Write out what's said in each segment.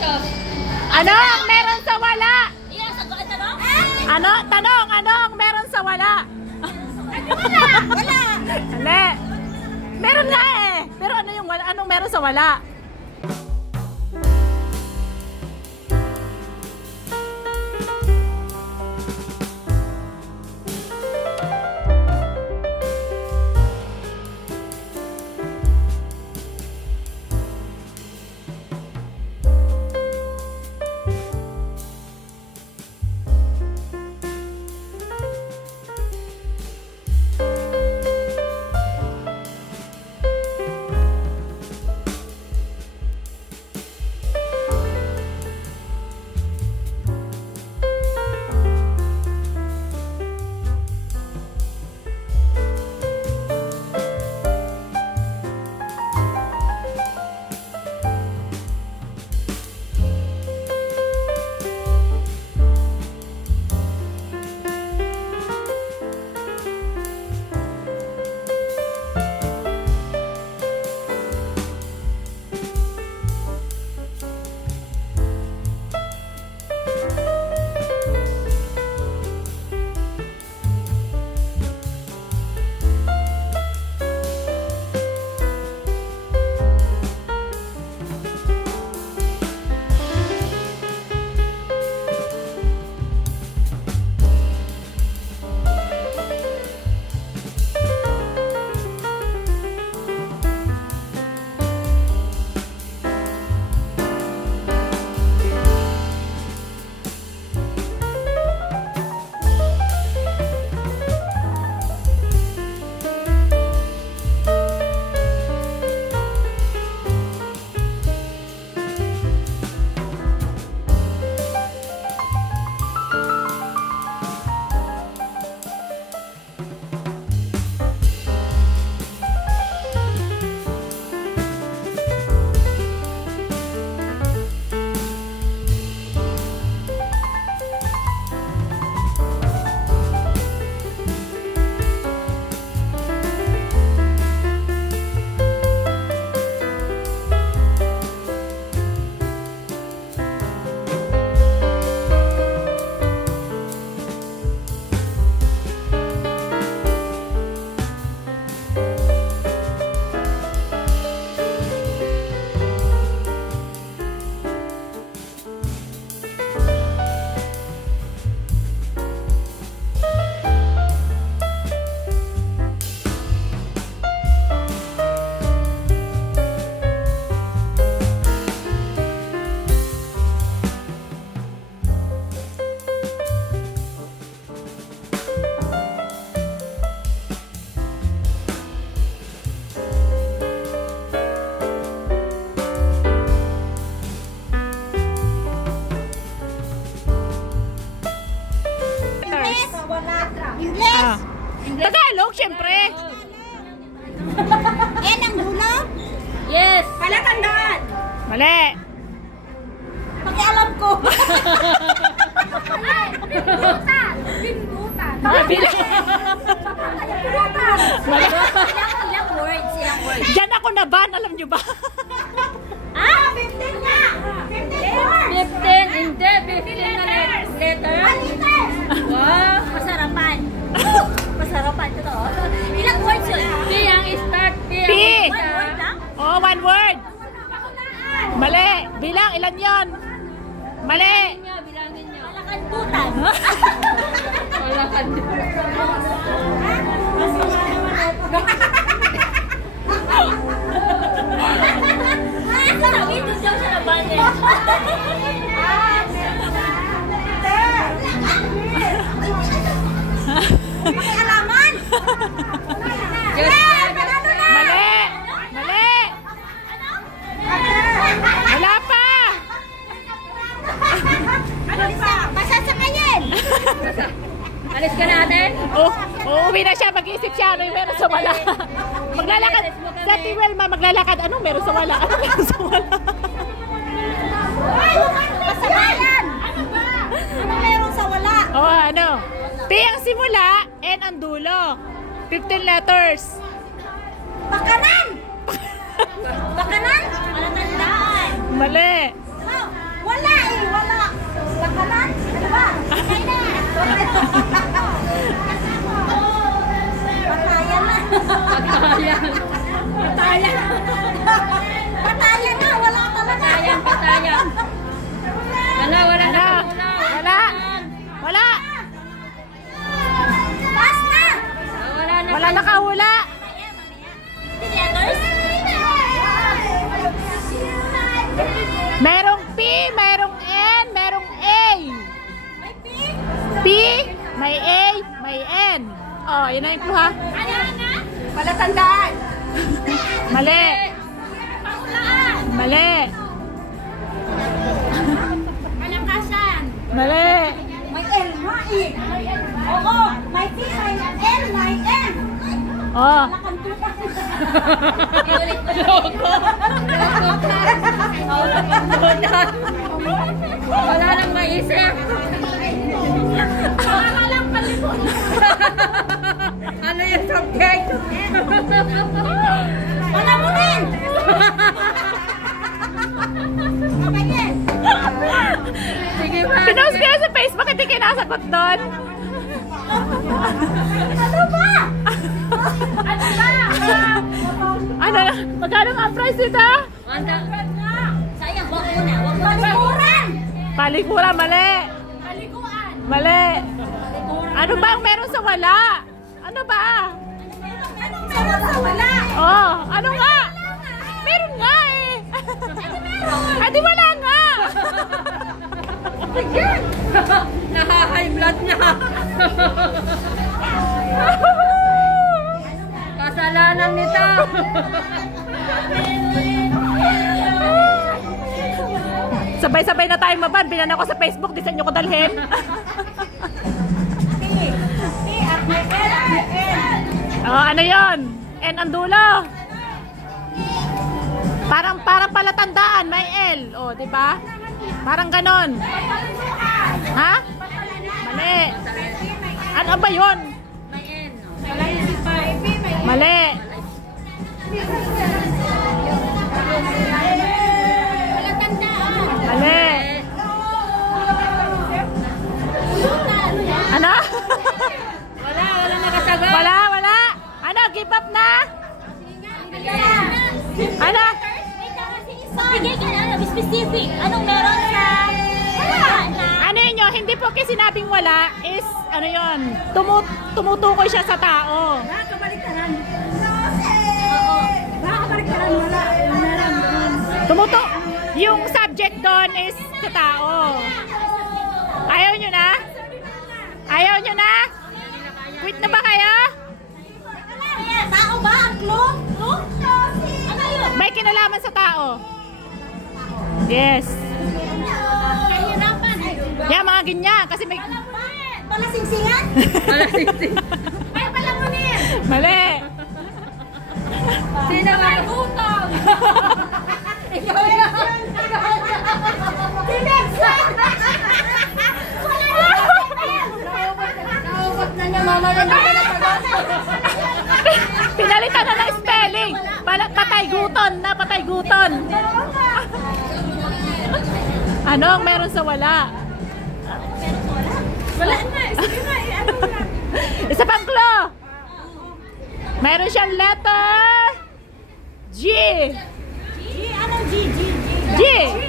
Ano ang meron sa wala? Tanong? Tanong, ano ang meron sa wala? Wala! Wala! Hindi. Meron nga eh. Pero ano yung wala? Anong meron sa wala? Tagalog, syempre. Ang dulo? Yes. Palatandaan. Mali. Pakialam ko. Bindutan. Bindutan. Mali. Ilang words? Ilang words? Diyan ako naban, alam nyo ba? 15 nga. 15 words. 15. Hindi. 15 na letters. Alites. Wow. Masarapan. Masarapan. Totoo. Ilang words yun? P ang start. P. P. One word lang? Oh, one word. Mali. Bilang, ilan yon? Mali. Bilangin niyo. Palakantutan. Wala ka Sabi doon daw siya naman eh. Pakialaman. Mali. Mali. Wala pa. Ano pa? Masasangayin. Alis ka natin? Oh, uuwi na siya. Mag-iisip siya. Ano yung meron sa wala? Maglalakad. Sa Tiwelma, maglalakad. Anong meron sa wala? Anong meron sa wala? Kasamayan. Ano ba? Ano meron sa wala? Oh, ano? P ang simula, N ang dulo. 15 letters. Bakanan. Bakanan? Palatandaan. Mali. Oh. Patayan. Patayan. Patayan na, wala talaga. Patayan. Wala na. Wala. Pass na. Wala na. Nakahula. Merong P, merong N, merong A. P, may A, may N. Oh, yun na yung clue ha. Palatandaan. Mali. Mali. Malakasan. Mali. May L, may Oo, may T, may L, may N. Oh. Wala nang maisip. Ano yung subject? Wala mo din. Sige ba? Pinost ko yan sa Facebook, hindi kinasagot doon. Ano ba? Ano? Magkano ang price dito? Sayang, wag mo na. Palikuran. Palikuran, mali. Palikuan. Mali. Ano ba ang meron sa wala? Ano ba? Anong meron sa wala? Oh, ano nga? Meron nga eh. Ay, di wala nga. Naka-high blood na. Kasalanan nito. Sabay-sabay na tayong maban. Binan ako sa Facebook, di sa inyo ko dalhin. Oh, ano yon? N ang dulo. Parang palatandaan, may L. Oh, di ba? Parang ganon. Ha? Mali. Ano ba yon? May N. Mali. Mali. Ano? Wala nakasagot. Wala. Ano, give up na? Ano? Bigay ka na, specific. Anong meron sa wala na? Ano yun? Hindi po kasi sinabing wala is, ano yun, tumutukoy siya sa tao. Nakakabaliktaran. Oo. Nakakabaliktaran, wala. Yung subject doon is sa tao. Ayaw nyo na? Ayaw nyo na? Quit na ba kayo? Tao ba ang clue? Ano yun? May kinalaman sa tao. Yes. Kahirapan. Yan, mga ganyan. Kasi may... Palasingsingan? Ay, palamunin. Mali. Sino ba? Utong. Ikaw yan. Sineksan. Naubot na niya, mama na Pinalitan na ng spelling. Patay-guton na, patay-guton. Ano ang meron sa wala? Wala na. Sige na. Ano na? Isa pang clue. Meron siyang letter G. Anong G? G.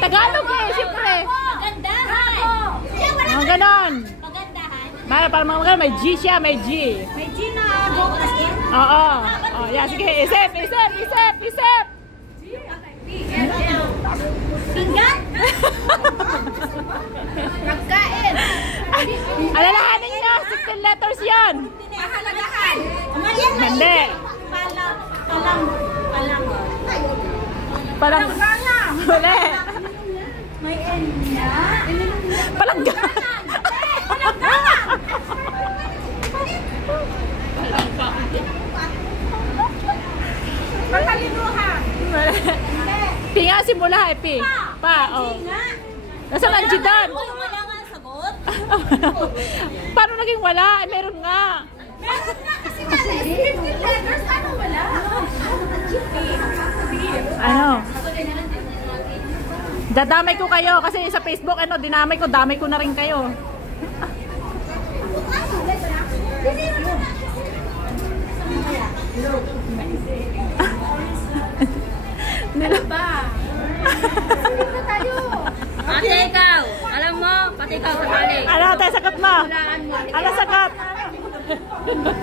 Tagalog eh, siyempre. Pagandahan. Ang ganon. Pagandahan. Para mga may G siya, may G. May G na go plus in. Oo. Oh, yeah, sige, isip. Pinggan? Pagkain. Alalahanin niyo, 16 letters yan. Pahalagahan. Hindi. Palang. Mali. May N na. Palangga. Pagkalinuhan. P nga simula eh, P. Pa, oh. Nasaan ang G doon? Wala nga ang sagot. Paano naging wala? Eh, meron nga. Meron na kasi mali. 15 letters. Ano wala? Ano? Dadamay ko kayo kasi sa Facebook, ano, dinamay ko, damay ko na rin kayo. Nila ba? Ate, ikaw. Alam mo, pati ikaw kasali. Ano tayo sagot mo? Hulaan mo. Ano sagot?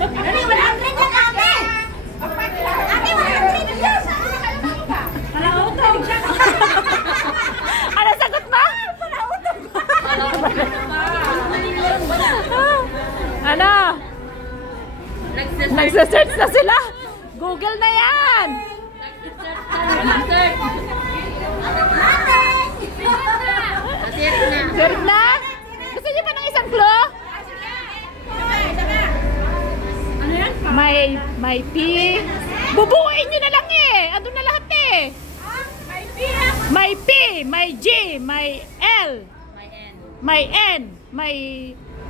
Dali, 100 yan, ate! Ate, 100 yan! Palautog! Ano sagot mo? Ano? Nagsasearch na sila. Google na yan. Nag-search. Search na? Gusto niyo pa ng isang clue? Ano yan? May P. Bubuuin nyo na lang eh. Andun na lahat eh. May P, may G, may L, may N, may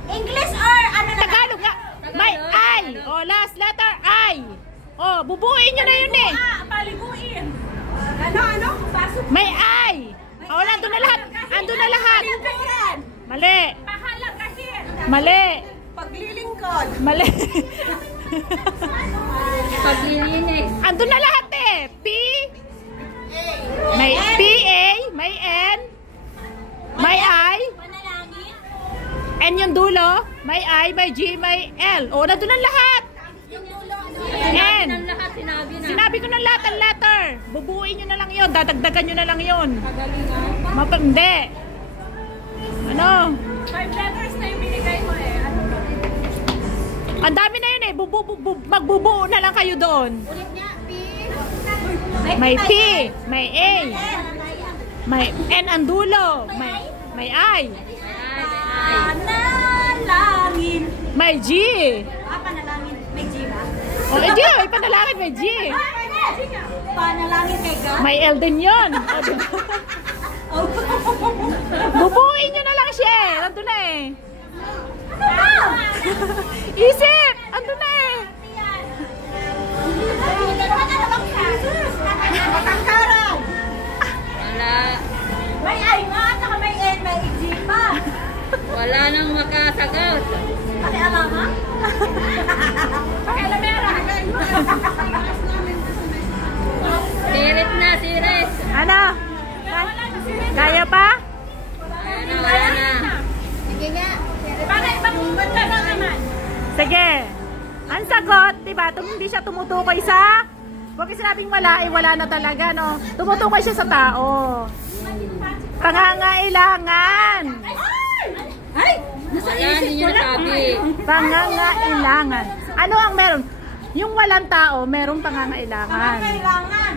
English or ano na? Tagalog nga. May I. O, last letter I. O, bubuuin nyo na yun eh. Paliguin. Ano? Pasok. May I. O, nandun na lahat. Andun na lahat. Paliguin. Mali. Pahalagahin. Mali. Paglilingkod. Mali. Paglilinis. Andun na lahat eh. P. May P-A. May N. May I. Panalangin. N yung dulo. May I, may G, may L. O, nandun na lahat. Yung dulo. N. Ng lahat sinabi na. Sinabi ko ng lahat ang letter. Bubuuin nyo na lang yun. Dadagdagan nyo na lang yun. Hindi. Ano? 5 letters na yung binigay mo eh. Ang dami na yun eh. Magbubuo na lang kayo doon. Ulit niya, P. May P, may A, may N ang dulo, may I, Panalangin. may G. Panalangin. May G ba? O, G, may panalangin, may G. Panalangin kay God. May L din yun. O, diba? Bubuuin nyo na lang siya eh. Nandun na eh. Ano ba? Isip! Andun na eh. Matangkaran. Wala. May I nga at saka may N, may G pa. Wala nang makasagot. Pati alama? Pati alamera. Sirit na, sirit. Ano? Kaya pa? Ayan na, wala na. Sige nga. Para ibang banda na naman. Sige. Ang sagot, diba? Hindi siya tumutukoy sa... Huwag yung sinabing wala, eh wala na talaga, no? Tumutukoy siya sa tao. Pangangailangan. Ay! Wala, hindi nyo nasabi. Pangangailangan. Ano ang meron? Yung walang tao, merong pangangailangan. Kailangan.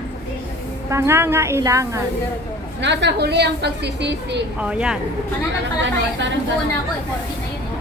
Pangangailangan. Nasa huli ang pagsisisi. O, yan. Parang buo na ako eh. 40 na yun eh.